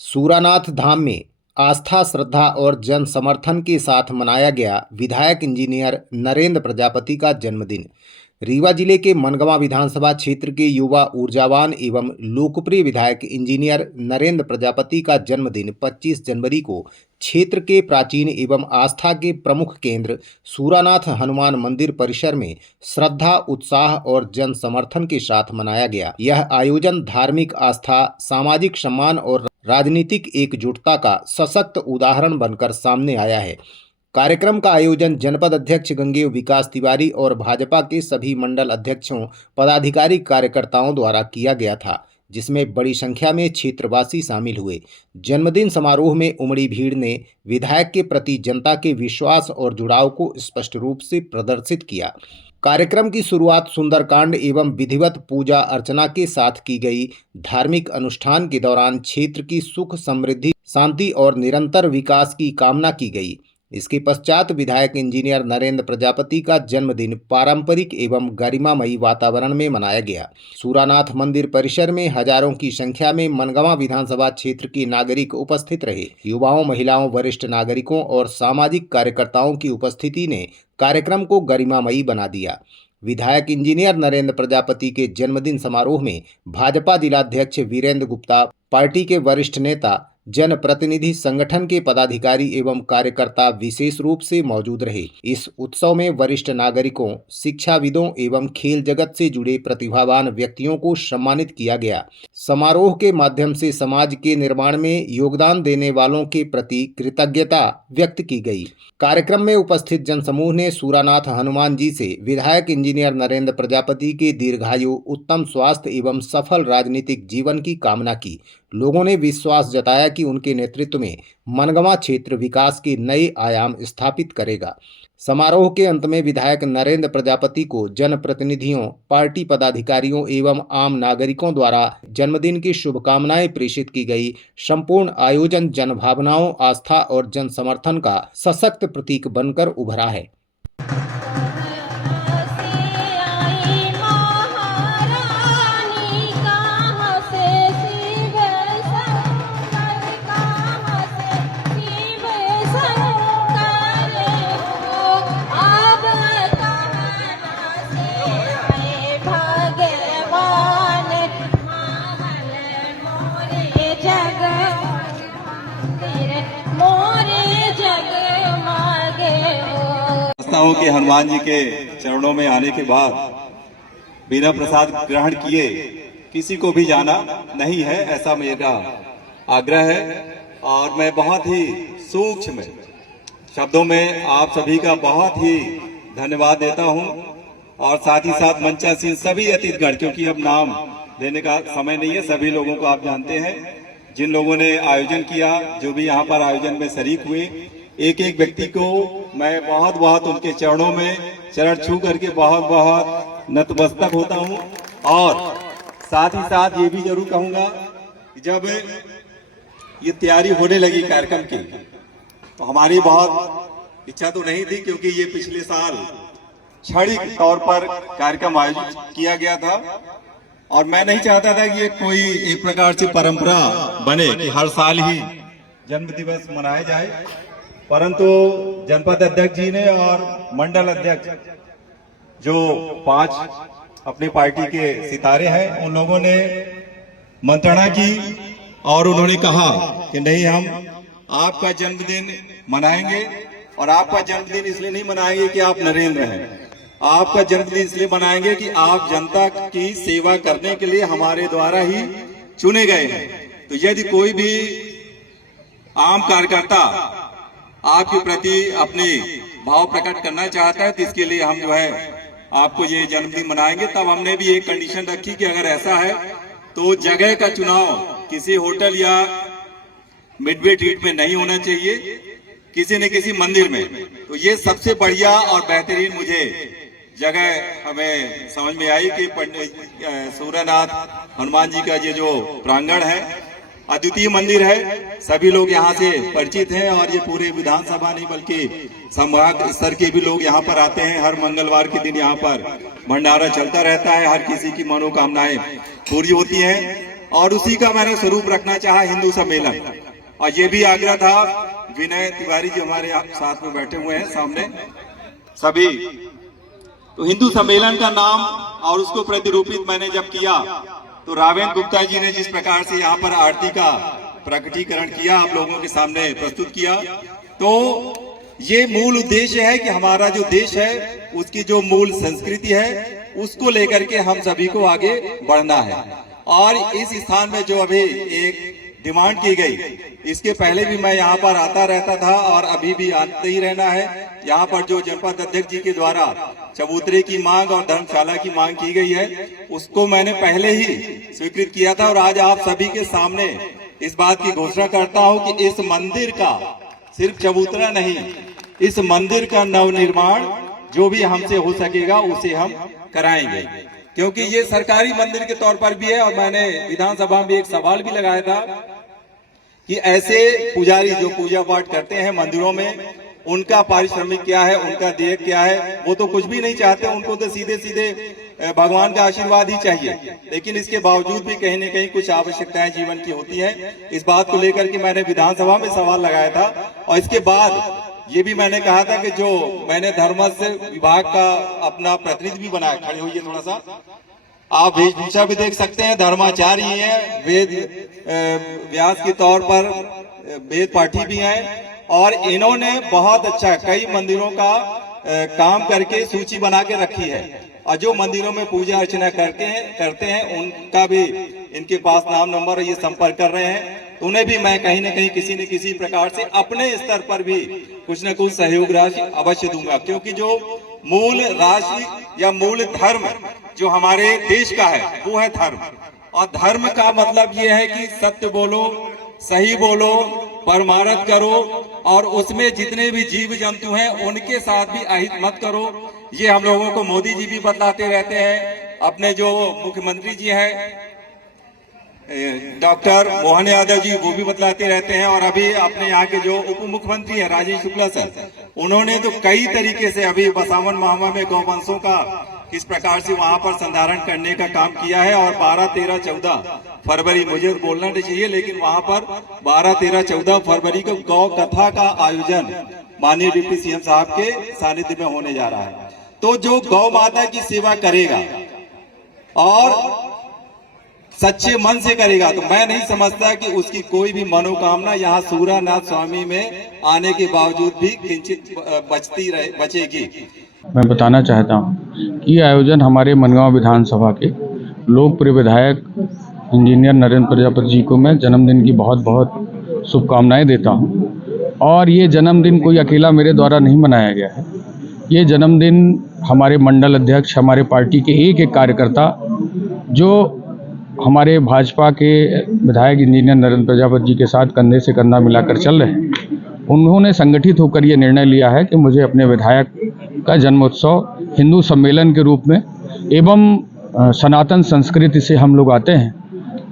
सूरानाथ धाम में आस्था, श्रद्धा और जन समर्थन के साथ मनाया गया विधायक इंजीनियर नरेंद्र प्रजापति का जन्मदिन। रीवा जिले के मनगवां विधानसभा क्षेत्र के युवा ऊर्जावान एवं लोकप्रिय विधायक इंजीनियर नरेंद्र प्रजापति का जन्मदिन 25 जनवरी को क्षेत्र के प्राचीन एवं आस्था के प्रमुख केंद्र सूरानाथ हनुमान मंदिर परिसर में श्रद्धा, उत्साह और जन समर्थन के साथ मनाया गया। यह आयोजन धार्मिक आस्था, सामाजिक सम्मान और राजनीतिक एकजुटता का सशक्त उदाहरण बनकर सामने आया है। कार्यक्रम का आयोजन जनपद अध्यक्ष गंगेय विकास तिवारी और भाजपा के सभी मंडल अध्यक्षों, पदाधिकारी, कार्यकर्ताओं द्वारा किया गया था, जिसमें बड़ी संख्या में क्षेत्रवासी शामिल हुए। जन्मदिन समारोह में उमड़ी भीड़ ने विधायक के प्रति जनता के विश्वास और जुड़ाव को स्पष्ट रूप से प्रदर्शित किया। कार्यक्रम की शुरुआत सुंदरकांड एवं विधिवत पूजा अर्चना के साथ की गई। धार्मिक अनुष्ठान के दौरान क्षेत्र की सुख, समृद्धि, शांति और निरंतर विकास की कामना की गई। इसके पश्चात विधायक इंजीनियर नरेंद्र प्रजापति का जन्मदिन पारंपरिक एवं गरिमामयी वातावरण में मनाया गया। सूरानाथ मंदिर परिसर में हजारों की संख्या में मनगवां विधानसभा क्षेत्र के नागरिक उपस्थित रहे। युवाओं, महिलाओं, वरिष्ठ नागरिकों और सामाजिक कार्यकर्ताओं की उपस्थिति ने कार्यक्रम को गरिमामयी बना दिया। विधायक इंजीनियर नरेंद्र प्रजापति के जन्मदिन समारोह में भाजपा जिलाध्यक्ष वीरेंद्र गुप्ता, पार्टी के वरिष्ठ नेता, जनप्रतिनिधि, संगठन के पदाधिकारी एवं कार्यकर्ता विशेष रूप से मौजूद रहे। इस उत्सव में वरिष्ठ नागरिकों, शिक्षाविदों एवं खेल जगत से जुड़े प्रतिभावान व्यक्तियों को सम्मानित किया गया। समारोह के माध्यम से समाज के निर्माण में योगदान देने वालों के प्रति कृतज्ञता व्यक्त की गई। कार्यक्रम में उपस्थित जनसमूह ने सूरानाथ हनुमान जी से विधायक इंजीनियर नरेंद्र प्रजापति के दीर्घायु, उत्तम स्वास्थ्य एवं सफल राजनीतिक जीवन की कामना की। लोगों ने विश्वास जताया कि उनके नेतृत्व में मनगवां क्षेत्र विकास के नए आयाम स्थापित करेगा। समारोह के अंत में विधायक नरेंद्र प्रजापति को जनप्रतिनिधियों, पार्टी पदाधिकारियों एवं आम नागरिकों द्वारा जन्मदिन की शुभकामनाएं प्रेषित की गई। संपूर्ण आयोजन जनभावनाओं, आस्था और जन समर्थन का सशक्त प्रतीक बनकर उभरा है। के हनुमान जी के चरणों में आने के बाद बिना प्रसाद ग्रहण किए किसी को भी जाना नहीं है, ऐसा मेरा आग्रह है। और मैं बहुत ही सूक्ष्म शब्दों में आप सभी का बहुत ही धन्यवाद देता हूं, और साथ ही साथ मंचासीन सभी अतिथिगण, क्योंकि अब नाम लेने का समय नहीं है, सभी लोगों को आप जानते हैं, जिन लोगों ने आयोजन किया, जो भी यहाँ पर आयोजन में शरीक हुए, एक एक व्यक्ति को मैं बहुत बहुत उनके चरणों में चरण छू करके बहुत बहुत नतमस्तक होता हूं। और साथ ही साथ ये भी जरूर कहूंगा कि जब ये तैयारी होने लगी कार्यक्रम की, तो हमारी बहुत इच्छा तो नहीं थी, क्योंकि ये पिछले साल क्षणिक तौर पर कार्यक्रम आयोजित किया गया था, और मैं नहीं चाहता था कि ये कोई एक प्रकार से परंपरा बने कि हर साल ही जन्म दिवस मनाया जाए। परंतु जनपद अध्यक्ष जी ने और मंडल अध्यक्ष, जो 5 अपनी पार्टी के सितारे हैं, उन लोगों ने मंत्रणा की और उन्होंने कहा कि नहीं, हम आपका जन्मदिन मनाएंगे। और आपका जन्मदिन इसलिए नहीं मनाएंगे कि आप नरेंद्र हैं, आपका जन्मदिन इसलिए मनाएंगे कि आप जनता की सेवा करने के लिए हमारे द्वारा ही चुने गए हैं। तो यदि कोई भी आम कार्यकर्ता आपके प्रति अपने भाव प्रकट करना चाहता है, तो इसके लिए हम जो है आपको ये जन्मदिन मनाएंगे। तब हमने भी एक कंडीशन रखी कि अगर ऐसा है तो जगह का चुनाव किसी होटल या मिडवे ट्रीट में नहीं होना चाहिए, किसी न किसी मंदिर में। तो ये सबसे बढ़िया और बेहतरीन मुझे जगह हमें समझ में आई कि सूरानाथ हनुमान जी का ये जो प्रांगण है, अद्वितीय मंदिर है, सभी लोग यहाँ से परिचित हैं, और ये पूरे विधानसभा नहीं बल्कि संभाग स्तर के भी लोग यहाँ पर आते हैं। हर मंगलवार के दिन यहाँ पर भंडारा चलता रहता है, हर किसी की मनोकामनाएं पूरी होती हैं। और उसी का मैंने स्वरूप रखना चाहा हिंदू सम्मेलन। और ये भी आग्रह था, विनय तिवारी जी हमारे साथ में बैठे हुए हैं सामने सभी, तो हिंदू सम्मेलन का नाम और उसको प्रतिरूपित मैंने जब किया तो रावेंद्र गुप्ता जी ने जिस प्रकार से यहाँ पर आरती का प्रकटीकरण किया, आप लोगों के सामने प्रस्तुत किया, तो ये मूल उद्देश्य है कि हमारा जो देश है उसकी जो मूल संस्कृति है उसको लेकर के हम सभी को आगे बढ़ना है। और इस स्थान में जो अभी एक डिमांड की गई, इसके पहले भी मैं यहाँ पर आता रहता था और अभी भी आते ही रहना है। यहाँ पर जो जनपद अध्यक्ष जी के द्वारा चबूतरे की मांग और धर्मशाला की मांग की गई है उसको मैंने पहले ही स्वीकृत किया था और आज आप सभी के सामने इस बात की घोषणा करता हूँ कि इस मंदिर का सिर्फ चबूतरा नहीं, इस मंदिर का नवनिर्माण जो भी हमसे हो सकेगा उसे हम कराएंगे, क्योंकि ये सरकारी मंदिर के तौर पर भी है। और मैंने विधानसभा में एक सवाल भी लगाया था कि ऐसे पुजारी जो पूजा पाठ करते हैं मंदिरों में, उनका पारिश्रमिक क्या है, उनका देय क्या है। वो तो कुछ भी नहीं चाहते, उनको तो सीधे सीधे भगवान का आशीर्वाद ही चाहिए, लेकिन इसके बावजूद भी कहीं न कहीं कुछ आवश्यकताएं जीवन की होती हैं। इस बात को लेकर के मैंने विधानसभा में सवाल लगाया था। और इसके बाद ये भी मैंने कहा था कि जो मैंने धर्मस्व विभाग का अपना प्रतिनिधि भी बनाया, खड़े होइए थोड़ा सा, आप वेशभूषा भी देख सकते हैं, धर्माचार्य ही है, वेद व्यास के तौर पर वेद पाठी भी हैं। और इन्होंने बहुत अच्छा कई मंदिरों का काम करके सूची बना के रखी है, और जो मंदिरों में पूजा अर्चना करते हैं उनका भी इनके पास नाम नंबर ये संपर्क कर रहे हैं। उन्हें भी मैं कहीं न कहीं किसी न किसी प्रकार से अपने स्तर पर भी कुछ न कुछ सहयोग राशि अवश्य दूंगा, क्योंकि जो मूल राशि या मूल धर्म जो हमारे देश का है वो है धर्म। और धर्म का मतलब ये है कि सत्य बोलो, सही बोलो, परमार्थ करो, और उसमें जितने भी जीव जंतु हैं उनके साथ भी अहित मत करो। ये हम लोगों को मोदी जी भी बतलाते रहते हैं, अपने जो मुख्यमंत्री जी हैं डॉक्टर मोहन यादव जी वो भी बतलाते रहते हैं, और अभी अपने यहाँ के जो उप मुख्यमंत्री हैं राजेश शुक्ला सर, उन्होंने तो कई तरीके से अभी सावन माह में गौवंशों का किस प्रकार से वहां पर संधारण करने का काम किया है। और 12, 13, 14 फरवरी, मुझे बोलना नहीं चाहिए लेकिन वहां पर 12, 13, 14 फरवरी को गौ कथा का आयोजन माननीय डिप्टी सीएम साहब के सानिध्य में होने जा रहा है। तो जो गौ माता की सेवा करेगा और सच्चे मन से करेगा, तो मैं नहीं समझता कि उसकी कोई भी मनोकामना यहाँ सूरानाथ स्वामी में आने के बावजूद भी किंचित बचेगी। मैं बताना चाहता हूँ कि ये आयोजन हमारे मनगांव विधानसभा के लोकप्रिय विधायक इंजीनियर नरेंद्र प्रजापति जी को मैं जन्मदिन की बहुत बहुत शुभकामनाएं देता हूँ। और ये जन्मदिन कोई अकेला मेरे द्वारा नहीं मनाया गया है, ये जन्मदिन हमारे मंडल अध्यक्ष, हमारे पार्टी के एक एक कार्यकर्ता जो हमारे भाजपा के विधायक इंजीनियर नरेंद्र प्रजापति जी के साथ कंधे से कंधा मिलाकर चल रहे हैं, उन्होंने संगठित होकर ये निर्णय लिया है कि मुझे अपने विधायक का जन्मोत्सव हिंदू सम्मेलन के रूप में एवं सनातन संस्कृति से हम लोग आते हैं,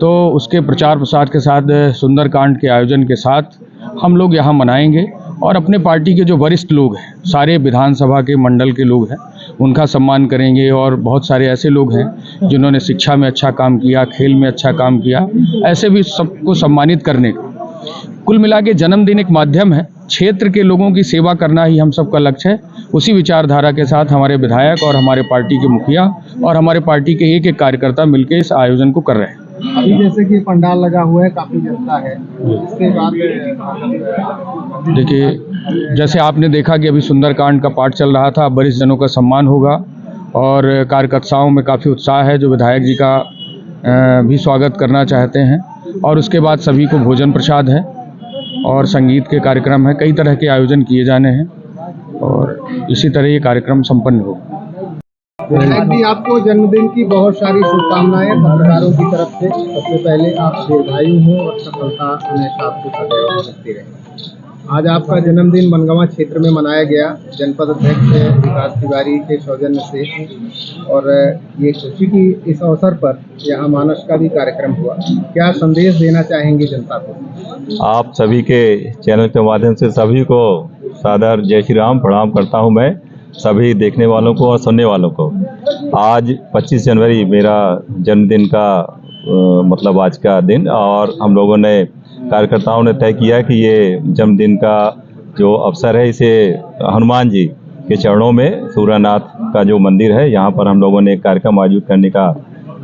तो उसके प्रचार प्रसार के साथ सुंदरकांड के आयोजन के साथ हम लोग यहाँ मनाएंगे। और अपने पार्टी के जो वरिष्ठ लोग हैं, सारे विधानसभा के मंडल के लोग हैं, उनका सम्मान करेंगे। और बहुत सारे ऐसे लोग हैं जिन्होंने शिक्षा में अच्छा काम किया, खेल में अच्छा काम किया, ऐसे भी सबको सम्मानित करने का। कुल मिला के जन्मदिन एक माध्यम है, क्षेत्र के लोगों की सेवा करना ही हम सबका लक्ष्य है। उसी विचारधारा के साथ हमारे विधायक और हमारे पार्टी के मुखिया और हमारे पार्टी के एक एक कार्यकर्ता मिलकर इस आयोजन को कर रहे हैं। अभी जैसे कि पंडाल लगा हुआ है, काफी जनता है, इसके बाद देखिए, जैसे आपने देखा कि अभी सुंदरकांड का पाठ चल रहा था, वरिष्ठ जनों का सम्मान होगा और कार्यकर्ताओं में काफ़ी उत्साह है जो विधायक जी का भी स्वागत करना चाहते हैं। और उसके बाद सभी को भोजन प्रसाद है और संगीत के कार्यक्रम है, कई तरह के आयोजन किए जाने हैं और इसी तरह ये कार्यक्रम संपन्न हो। विधायक जी, आपको जन्मदिन की बहुत सारी शुभकामनाएं पत्रकारों की तरफ से। सबसे पहले आप दीर्घायु हो और सफलता हमेशा आपको सदैव मिलती रहे। आज आपका जन्मदिन मनगांव क्षेत्र में मनाया गया जनपद अध्यक्ष विकास तिवारी के सौजन्य से, और ये खुशी की इस अवसर पर यहाँ मानस का भी कार्यक्रम हुआ। क्या संदेश देना चाहेंगे जनता को? आप सभी के चैनल के माध्यम से सभी को सादर जय श्री राम प्रणाम करता हूं मैं, सभी देखने वालों को और सुनने वालों को। आज 25 जनवरी मेरा जन्मदिन का मतलब आज का दिन, और हम लोगों ने कार्यकर्ताओं ने तय किया कि ये जन्मदिन का जो अवसर है इसे हनुमान जी के चरणों में सूर्यनाथ का जो मंदिर है यहाँ पर हम लोगों ने एक कार्यक्रम आयोजित करने का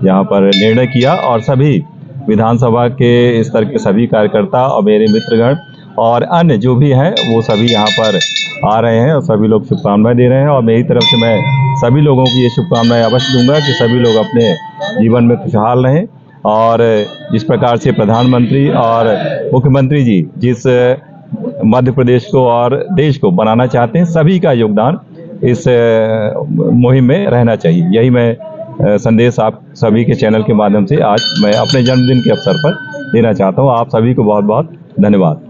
यहाँ पर निर्णय किया, और सभी विधानसभा के स्तर के सभी कार्यकर्ता और मेरे मित्रगण और अन्य जो भी हैं वो सभी यहाँ पर आ रहे हैं और सभी लोग शुभकामनाएं दे रहे हैं। और मेरी तरफ से मैं सभी लोगों की ये शुभकामनाएं अवश्य दूंगा कि सभी लोग अपने जीवन में खुशहाल रहें, और जिस प्रकार से प्रधानमंत्री और मुख्यमंत्री जी जिस मध्य प्रदेश को और देश को बनाना चाहते हैं, सभी का योगदान इस मुहिम में रहना चाहिए। यही मैं संदेश आप सभी के चैनल के माध्यम से आज मैं अपने जन्मदिन के अवसर पर देना चाहता हूँ। आप सभी को बहुत बहुत धन्यवाद।